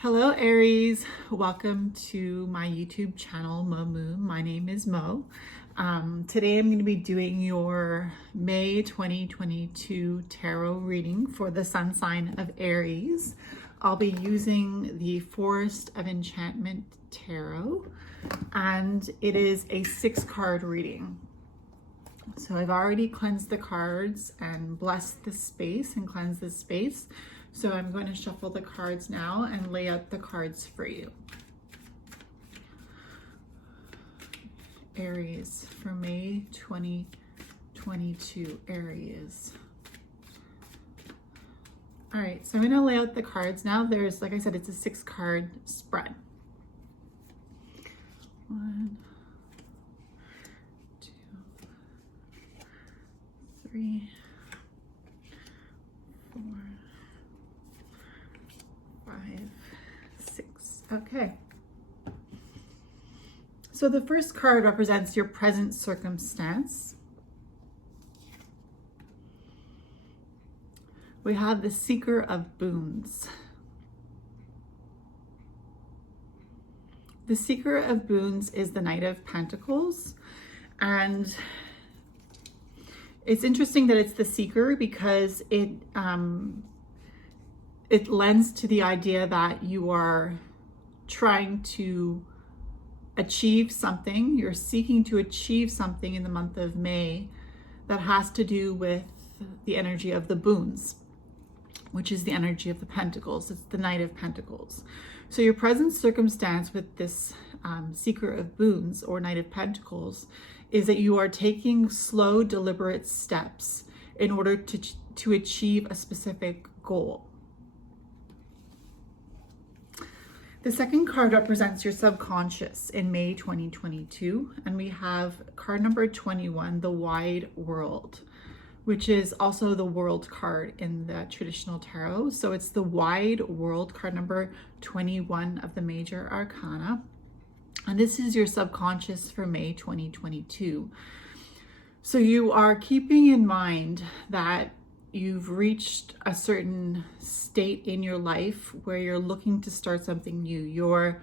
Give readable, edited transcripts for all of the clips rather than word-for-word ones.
Hello Aries, welcome to my YouTube channel, Mo Moon. My name is Mo. Today I'm going to be doing your May 2022 tarot reading for the sun sign of Aries. I'll be using the Forest of Enchantment Tarot, and it is a 6-card reading. So I've already cleansed the cards and blessed the space and cleansed the space. So I'm going to shuffle the cards now and lay out the cards for you. Aries for May 2022, Aries. All right, so I'm going to lay out the cards now. There's, like I said, it's a 6-card spread. 1, 2, 3, 4, 5, 6. Okay. So the first card represents your present circumstance. We have the Seeker of Boons. The Seeker of Boons is the Knight of Pentacles, and it's interesting that it's the Seeker because it lends to the idea that you are trying to achieve something. You're seeking to achieve something in the month of May that has to do with the energy of the boons, which is the energy of the Pentacles. It's the Knight of Pentacles. So your present circumstance with this Seeker of Boons or Knight of Pentacles is that you are taking slow, deliberate steps in order to achieve a specific goal. The second card represents your subconscious in May 2022, and we have card number 21, the Wide World, which is also the World card in the traditional tarot. So it's the Wide World, card number 21 of the Major Arcana, and this is your subconscious for May 2022. So you are keeping in mind that you've reached a certain state in your life where you're looking to start something new.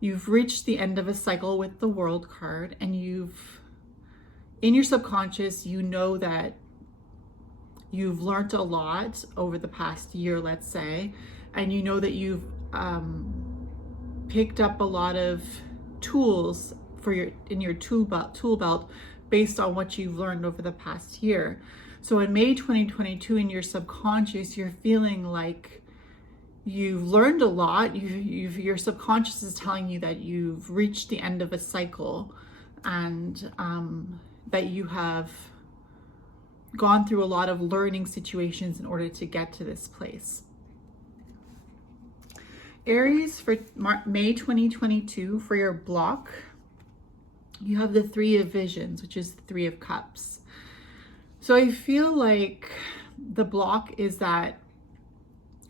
You've reached the end of a cycle with the World card, and in your subconscious, you know that you've learned a lot over the past year, let's say, and you know that you've picked up a lot of tools in your tool belt based on what you've learned over the past year. So in May 2022, in your subconscious, you're feeling like you've learned a lot. Your subconscious is telling you that you've reached the end of a cycle, and that you have gone through a lot of learning situations in order to get to this place. Aries, for May 2022, for your block, you have the Three of Visions, which is the Three of Cups. So I feel like the block is that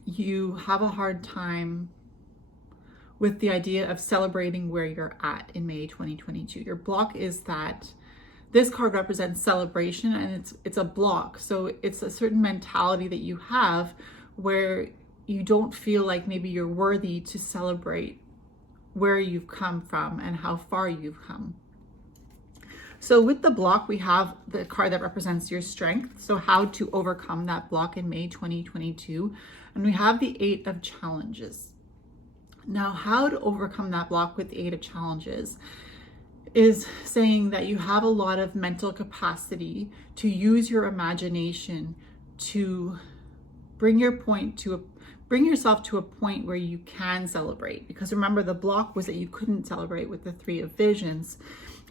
you have a hard time with the idea of celebrating where you're at in May 2022. Your block is that this card represents celebration, and it's a block. So it's a certain mentality that you have where you don't feel like maybe you're worthy to celebrate where you've come from and how far you've come. So with the block, we have the card that represents your strength. So how to overcome that block in May 2022. And we have the Eight of Challenges. Now, how to overcome that block with the Eight of Challenges is saying that you have a lot of mental capacity to use your imagination to bring yourself to a point where you can celebrate. Because remember, the block was that you couldn't celebrate with the Three of Visions.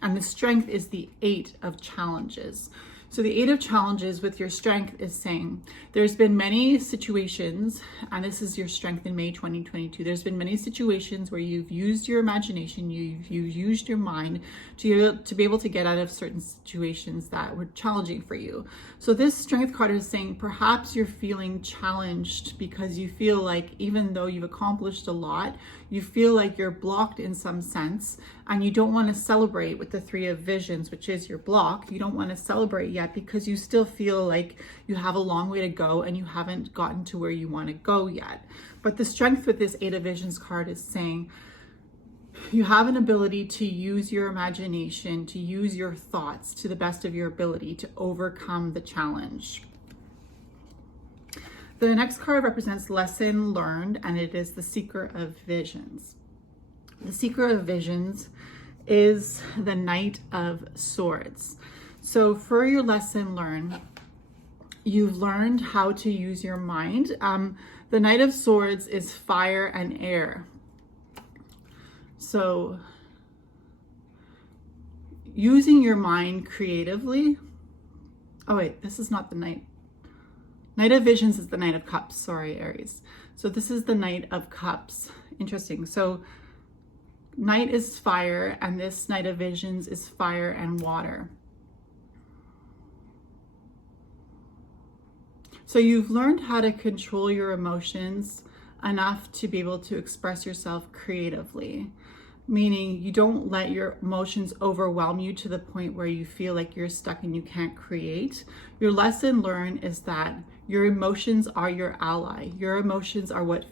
And the strength is the Eight of Challenges. So the Eight of Challenges with your strength is saying there's been many situations, and this is your strength in May 2022. There's been many situations where you've used your imagination, you've used your mind to be able to get out of certain situations that were challenging for you. So this strength card is saying perhaps you're feeling challenged because you feel like even though you've accomplished a lot, you feel like you're blocked in some sense, and you don't want to celebrate with the Three of Visions, which is your block. You don't want to celebrate yet yet because you still feel like you have a long way to go and you haven't gotten to where you want to go yet. But the strength with this Eight of Visions card is saying you have an ability to use your imagination, to use your thoughts to the best of your ability to overcome the challenge. The next card represents lesson learned, and it is the Seeker of Visions. The Seeker of Visions is the Knight of Swords. So for your lesson learned, you've learned how to use your mind. The Knight of Swords is fire and air. So using your mind creatively. Oh wait, this is not the Knight. Knight of Visions is the Knight of Cups. Sorry, Aries. So this is the Knight of Cups. Interesting. So Knight is fire, and this Knight of Visions is fire and water. So you've learned how to control your emotions enough to be able to express yourself creatively, meaning you don't let your emotions overwhelm you to the point where you feel like you're stuck and you can't create. Your lesson learned is that your emotions are your ally. Your emotions are what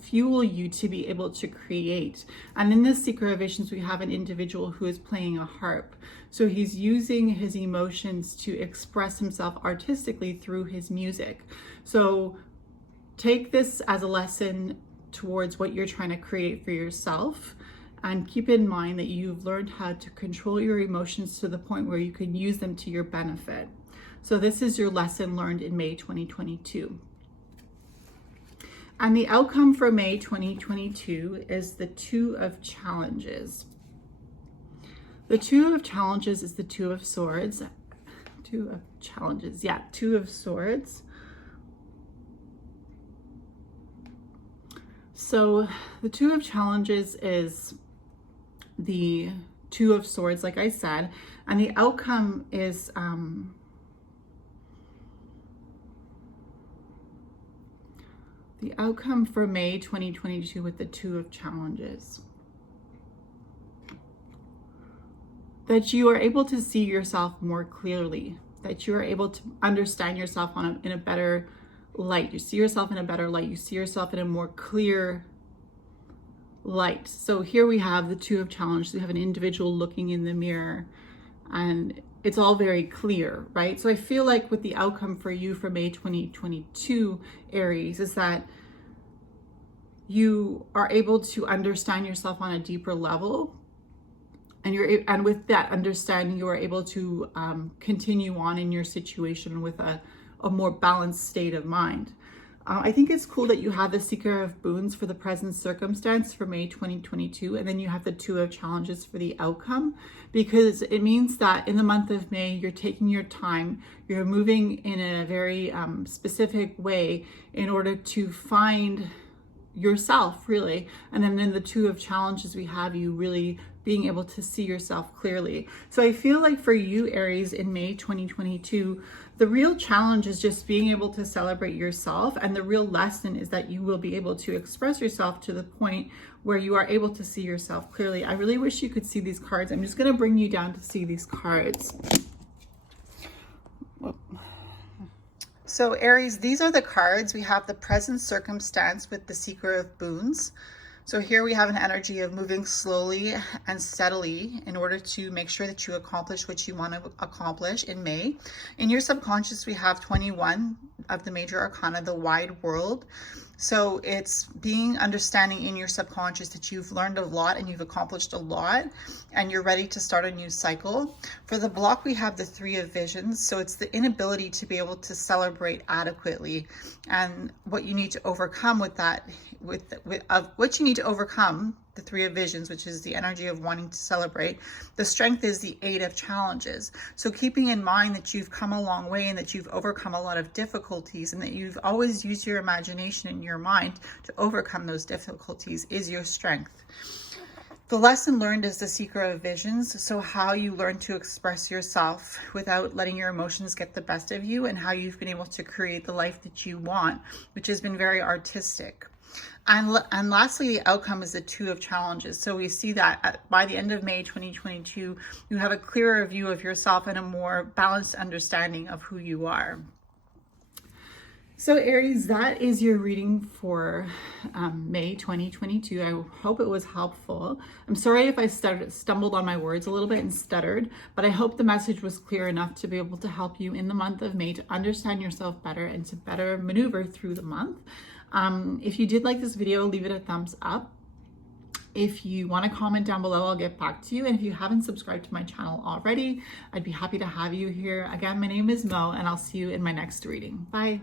fuel you to be able to create. And in this Seeker of Visions, we have an individual who is playing a harp. So he's using his emotions to express himself artistically through his music. So take this as a lesson towards what you're trying to create for yourself. And keep in mind that you've learned how to control your emotions to the point where you can use them to your benefit. So this is your lesson learned in May 2022. And the outcome for May 2022 is the Two of Challenges. The Two of Challenges is the Two of Swords. Two of Challenges, yeah, Two of Swords. So the Two of Challenges is the Two of Swords, like I said, and the outcome is the outcome for May 2022 with the Two of Challenges. That you are able to see yourself more clearly, that you are able to understand yourself in a better light. You see yourself in a better light. You see yourself in a more clear light. So here we have the Two of Challenges. We have an individual looking in the mirror and it's all very clear, right? So I feel like with the outcome for you for May 2022, Aries, is that you are able to understand yourself on a deeper level. And with that understanding, you are able to continue on in your situation with a more balanced state of mind. I think it's cool that you have the Seeker of Boons for the present circumstance for May 2022, and then you have the Two of Challenges for the outcome, because it means that in the month of May, you're taking your time, you're moving in a very specific way in order to find yourself, really. And then in the Two of Challenges, we have you really being able to see yourself clearly. So I feel like for you, Aries, in May 2022, the real challenge is just being able to celebrate yourself. And the real lesson is that you will be able to express yourself to the point where you are able to see yourself clearly. I really wish you could see these cards. I'm just going to bring you down to see these cards. So Aries, these are the cards. We have the present circumstance with the Seeker of Boons. So here we have an energy of moving slowly and steadily in order to make sure that you accomplish what you want to accomplish in May. In your subconscious, we have 21 of the major arcana, the wide world. So it's being understanding in your subconscious that you've learned a lot and you've accomplished a lot and you're ready to start a new cycle. For the block, we have the Three of Visions. So it's the inability to be able to celebrate adequately, and what you need to overcome with that, what you need to overcome the Three of Visions, which is the energy of wanting to celebrate. The strength is the Eight of Challenges. So keeping in mind that you've come a long way and that you've overcome a lot of difficulties and that you've always used your imagination and your mind to overcome those difficulties is your strength. The lesson learned is the Seeker of Visions. So how you learn to express yourself without letting your emotions get the best of you, and how you've been able to create the life that you want, which has been very artistic. And lastly, the outcome is the Two of Challenges. So we see that by the end of May 2022, you have a clearer view of yourself and a more balanced understanding of who you are. So Aries, that is your reading for May 2022. I hope it was helpful. I'm sorry if I stumbled on my words a little bit and stuttered, but I hope the message was clear enough to be able to help you in the month of May to understand yourself better and to better maneuver through the month. If you did like this video, leave it a thumbs up. If you want to comment down below, I'll get back to you. And if you haven't subscribed to my channel already, I'd be happy to have you here. Again, my name is Mo, and I'll see you in my next reading. Bye.